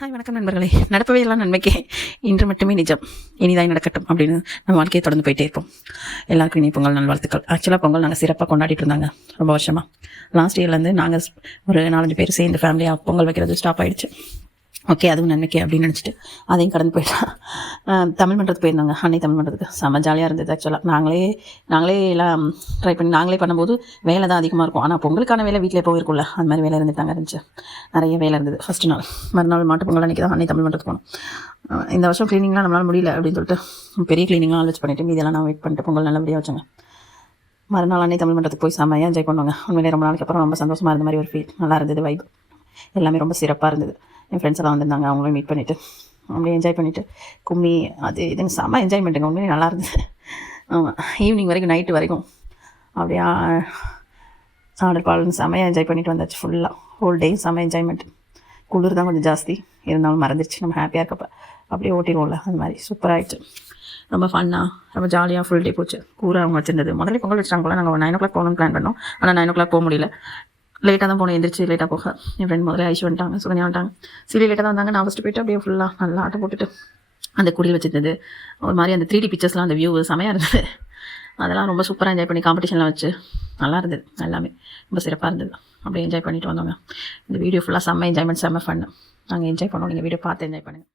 Hi வணக்கம் நண்பர்களே. நடப்பவை எல்லாம் நன்மைக்கே, இன்று மட்டுமே நிஜம், இனிதாய் நடக்கட்டும் அப்படின்னு நம்ம வாழ்க்கையை தொடர்ந்து போயிட்டே இருப்போம். எல்லாருக்கும் இனி பொங்கல் நல்வாழ்த்துக்கள். ஆக்சுவலாக பொங்கல் நாங்கள் சிறப்பாக கொண்டாடிட்டு இருந்தாங்க ரொம்ப வருஷமாக. லாஸ்ட் இயர்லேருந்து நாங்கள் ஒரு 4-5 பேர் சேர்ந்து ஃபேமிலியாக பொங்கல் வைக்கிறது ஸ்டாப் ஆகிடுச்சு. ஓகே, அதுவும் நன்மைக்கே அப்படின்னு நினச்சிட்டு அதையும் கடந்து போயிடலாம். தமிழ் மன்றத்துக்கு போயிருந்தாங்க. அன்னை தமிழ் மன்றத்துக்கு செம்ம ஜாலியாக இருந்தது. ஆக்சுவலாக நாங்களே எல்லாம் ட்ரை பண்ணி நாங்களே பண்ணும்போது வேலை தான் அதிகமாக இருக்கும். ஆனால் பொங்கலுக்கான வேலை வீட்டிலே போயிருக்கும்ல, அந்த மாதிரி வேலை இருந்துச்சு. நிறைய வேலை இருந்தது. ஃபஸ்ட்டு நாள் மறுநாள் மாட்டு பொங்கல் அன்றைக்கி தான் அன்னை தமிழ் மன்றத்துக்கு போனோம். இந்த வருஷம் க்ளீனிங்லாம் நம்மளால் முடியல அப்படின்னு சொல்லிட்டு பெரிய க்ளீனிங்லாம் ஆள் வச்சு பண்ணிவிட்டு மீதெல்லாம் நான் வெயிட் பண்ணிட்டு பொங்கல் நல்லபடியாக வச்சோங்க. மறுநாள் அன்னை தமிழ் மன்றத்துக்கு போய் செம்மையாக என்ஜாய் பண்ணுவாங்க. உண்மையிலே ரொம்ப நாளைக்கு அப்புறம் ரொம்ப சந்தோஷமாக இருந்த மாதிரி ஒரு ஃபீல். நல்லா இருந்தது. வைப் எல்லாமே ரொம்ப சிறப்பாக இருந்தது. என் ஃப்ரெண்ட்ஸ் எல்லாம் வந்திருந்தாங்க. அவங்களும் மீட் பண்ணிவிட்டு அப்படியே என்ஜாய் பண்ணிவிட்டு கும்மி அது இதுன்னு செம்ம என்ஜாய்மெண்ட்டுங்க. உண்மையிலே நல்லா இருந்தது. ஆமாம், ஈவினிங் வரைக்கும் நைட்டு வரைக்கும் அப்படியே ஆடல் பாடல்னு செம்மையாக என்ஜாய் பண்ணிட்டு வந்தாச்சு. ஃபுல்லாக ஹோல் டே செம்ம என்ஜாய்மெண்ட். குளிர் தான் கொஞ்சம் ஜாஸ்தி இருந்தாலும் மறந்துடுச்சு. நம்ம ஹாப்பியாக இருக்கப்போ அப்படியே ஓட்டிடுவோம்ல, அந்த மாதிரி சூப்பராகிடுச்சு. ரொம்ப ஃபன்னாக ரொம்ப ஜாலியாக ஃபுல் டே போச்சு. கூரை அவங்க வச்சுருந்தது. முதல்ல பொங்கல் வச்சுட்டாங்க. நாங்கள் 9 o'clock போகணும்னு பிளான் பண்ணோம். ஆனால் 9 o'clock போக முடியல. லேட்டாக தான் போனோம். எந்திரிச்சு லேட்டாக போக என் ஃப்ரெண்ட் முதல்ல ஐஷு வந்துட்டாங்க, சுகன்யா வந்துட்டாங்க. சீரியல் லேட்டாக தான் வந்தாங்க. நான் ஃபஸ்ட்டு போய்ட்டு அப்படியே ஃபுல்லாக நல்லா ஆட்டம் போட்டுட்டு அந்த குடியில் வச்சுருந்தது ஒரு மாதிரி அந்த 3D பிக்சர்ஸ்லாம் அந்த வியூ செமையாக இருந்தது. அதெல்லாம் ரொம்ப சூப்பராக என்ஜாய் பண்ணி காம்படிஷன்லாம் வச்சு நல்லா இருந்தது. எல்லாமே ரொம்ப சிறப்பாக இருந்தது. அப்படியே என்ஜாய் பண்ணிட்டு வந்தோங்க. இந்த வீடியோ ஃபுல்லாக செம்ம என்ஜாய்மெண்ட், செம்ம ஃபன்னு. நாங்கள் என்ஜாய் பண்ணோம். நீங்கள் வீடியோ பார்த்து என்ஜாய் பண்ணுங்கள்.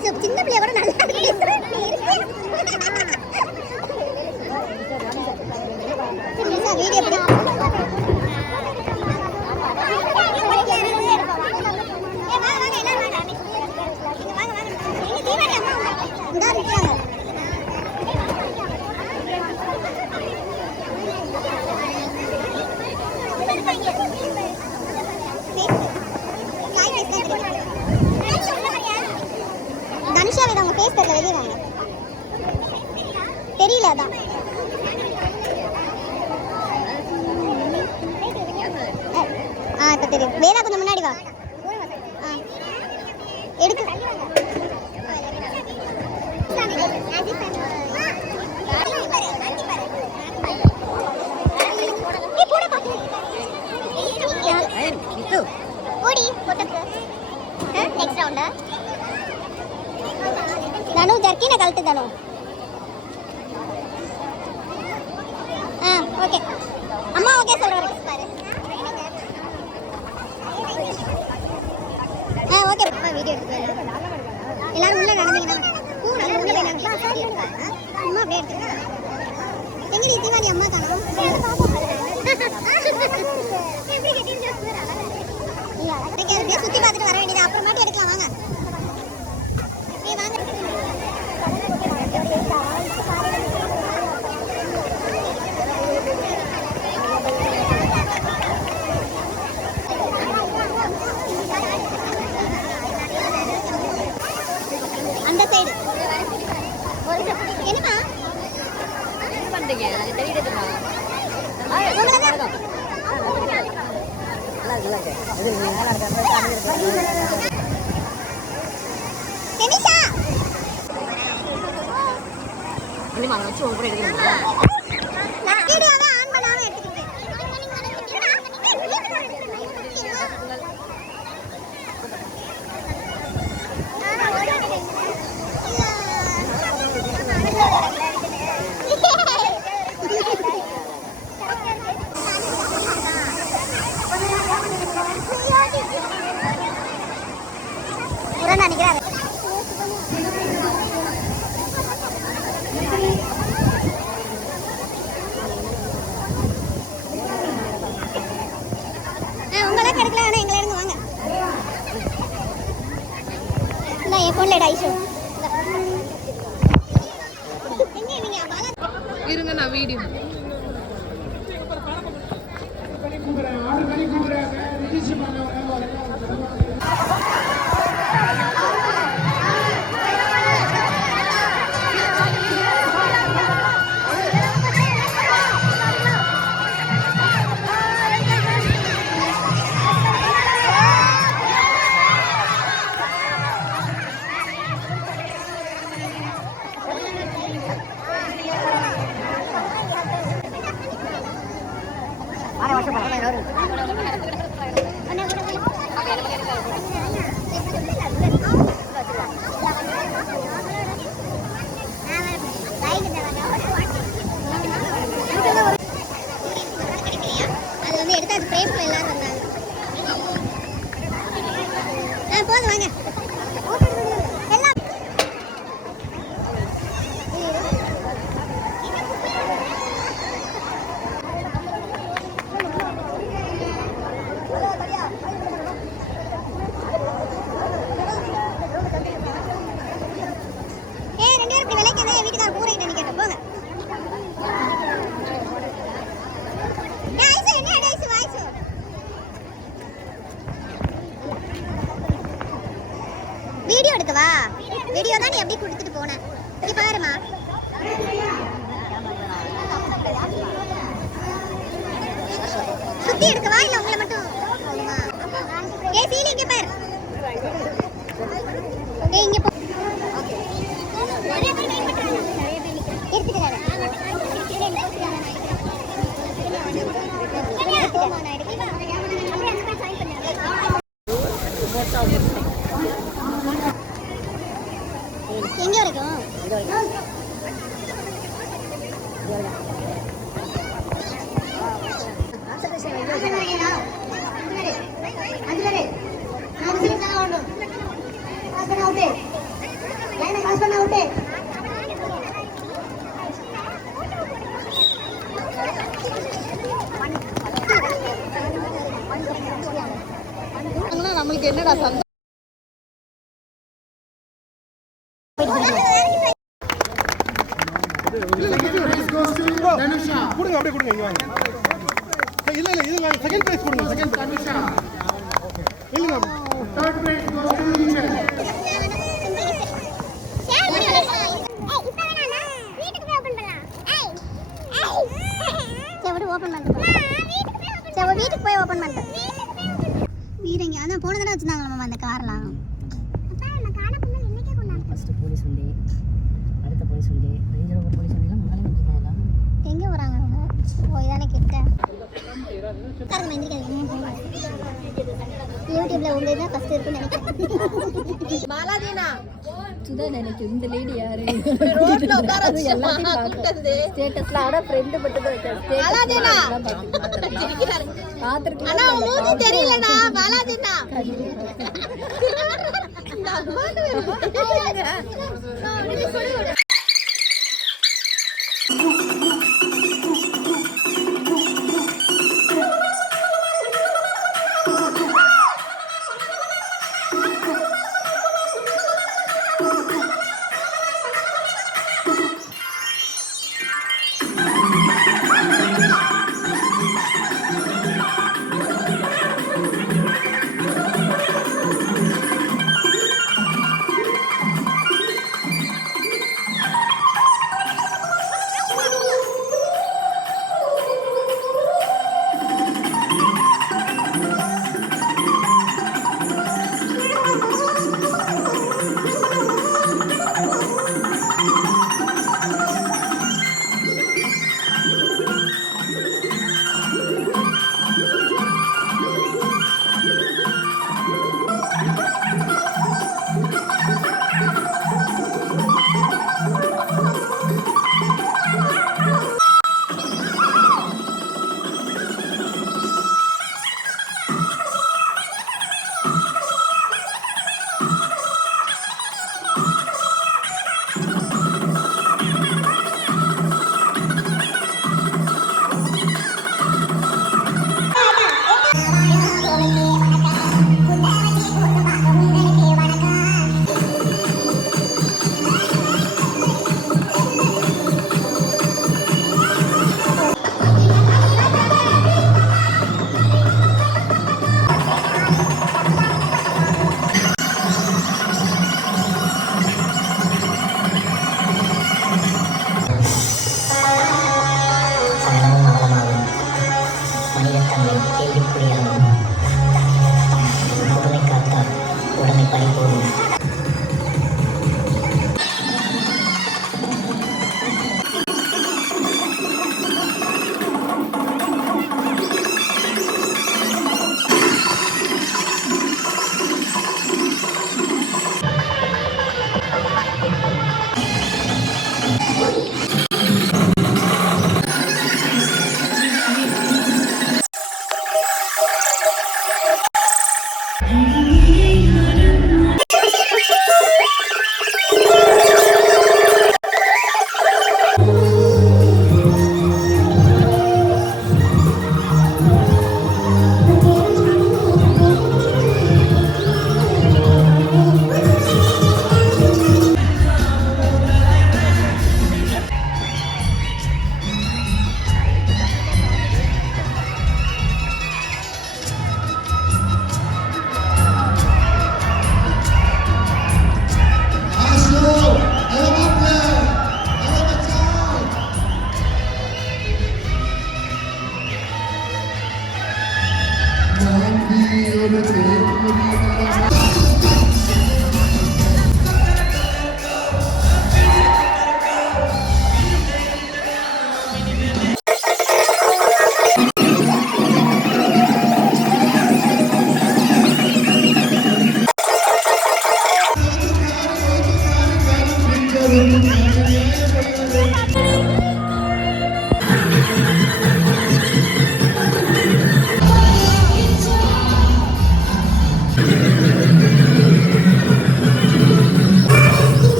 சின்ன பிள்ளைய கூட நல்லா வீடியோ தனுஷா வேற அவங்க ஃபேஸ் தெரியல, வெளியே வாங்க. தெரியல அதான். இப்ப தெரியும். வேணா கொஞ்சம் முன்னாடி வா. எடுத்து ஓடி போட்டக்கு நெக்ஸ்ட் ரவுண்டா தனு ஜர்க்கினை கழட்டு தனு. ஓகே அம்மா ஓகே சொல்றாரு பாரு. ஓகே வீடியோ எடுத்து எல்லாரும் உள்ள நடந்தீங்கன்னா உள்ள அம்மா அப்படியே எடுத்துருங்க. எங்க தீபாவளி அம்மா காணும் சுத்தி பார்த்துட்டு வர வேண்டியது, அப்புறமாட்டி எடுக்கலாம் வாங்க. அந்த சைடு என்னமா பண்றீங்க? அது தெரியுதுமா? தெனிஷா என்னமா வச்சு உங்க கூட எடுக்கறீங்களா? நான் வீடியோவை ஆன் பண்ணாம எடுத்துக்கிட்டேன். நினைக்கிறேன் உங்களெல்லாம் கிடைக்கல. ஆனால் எங்களை இருந்து வாங்க. இல்லை என் ஃபோனில் டைஷோ இருங்க நான் வீடியோ போதும் வாங்க. வீட்டுக்கார கூரையிட்ட நிக்கட்டும் போங்க. வீடியோ எடுக்கவா? வீடியோ தான் நீ எப்படி கொடுத்துட்டு போன. இங்க பாருமா. சுத்தி எடுக்கவா இல்ல உங்களை மட்டும் போதுமா? ஏய் சீலி இங்க பாரு. ஏய் இங்க போ. எடுத்துட்டு வர. எங்க வரைக்கும்? பண்ண விட்டு நம்மளுக்கு என்னடா சந்தோஷம். கொடுங்க அப்படியே கொடுங்க இங்க வாங்க. இல்ல இல்ல இது செகண்ட் பிரைஸ் கொடுங்க. செகண்ட் தனுஷா இல்லங்க third prize goes to teacher. வீட்டுக்கு போய் ஓபன் பண்ணிட்டேன். வீரங்க அதான் போன தடவை வச்சிருந்தாங்களா அந்த கார்லாம். ஃபஸ்ட்டு போலீஸ் வண்டி, அடுத்த போலீஸ் வண்டி, ரேஞ்ச் ரோவர் போலீஸ் வண்டிலாம் முன்னாலே வந்துட்டாங்களா? எங்கே வராங்க அவங்க? ஓ இதானே கிட்ட யூடியூப்ல உங்க தான் ஃபர்ஸ்ட் இருக்குன்னு நினைக்கிறேன். மாலாதீனா சுதான் எனக்கு இந்த லேடி யாரு ரோட்ல உட்கார வச்சு எல்லாத்தையும் கூப்பிட்டது. ஸ்டேட்டஸ்ல ஆனா ஃப்ரெண்டு மட்டும் தான் வைக்கிறேன். மாலாதீனா பார்த்துருக்கேன். ஆனா மூஞ்சி தெரியலடா மாலாதீனா.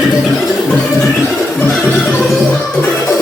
Thank you.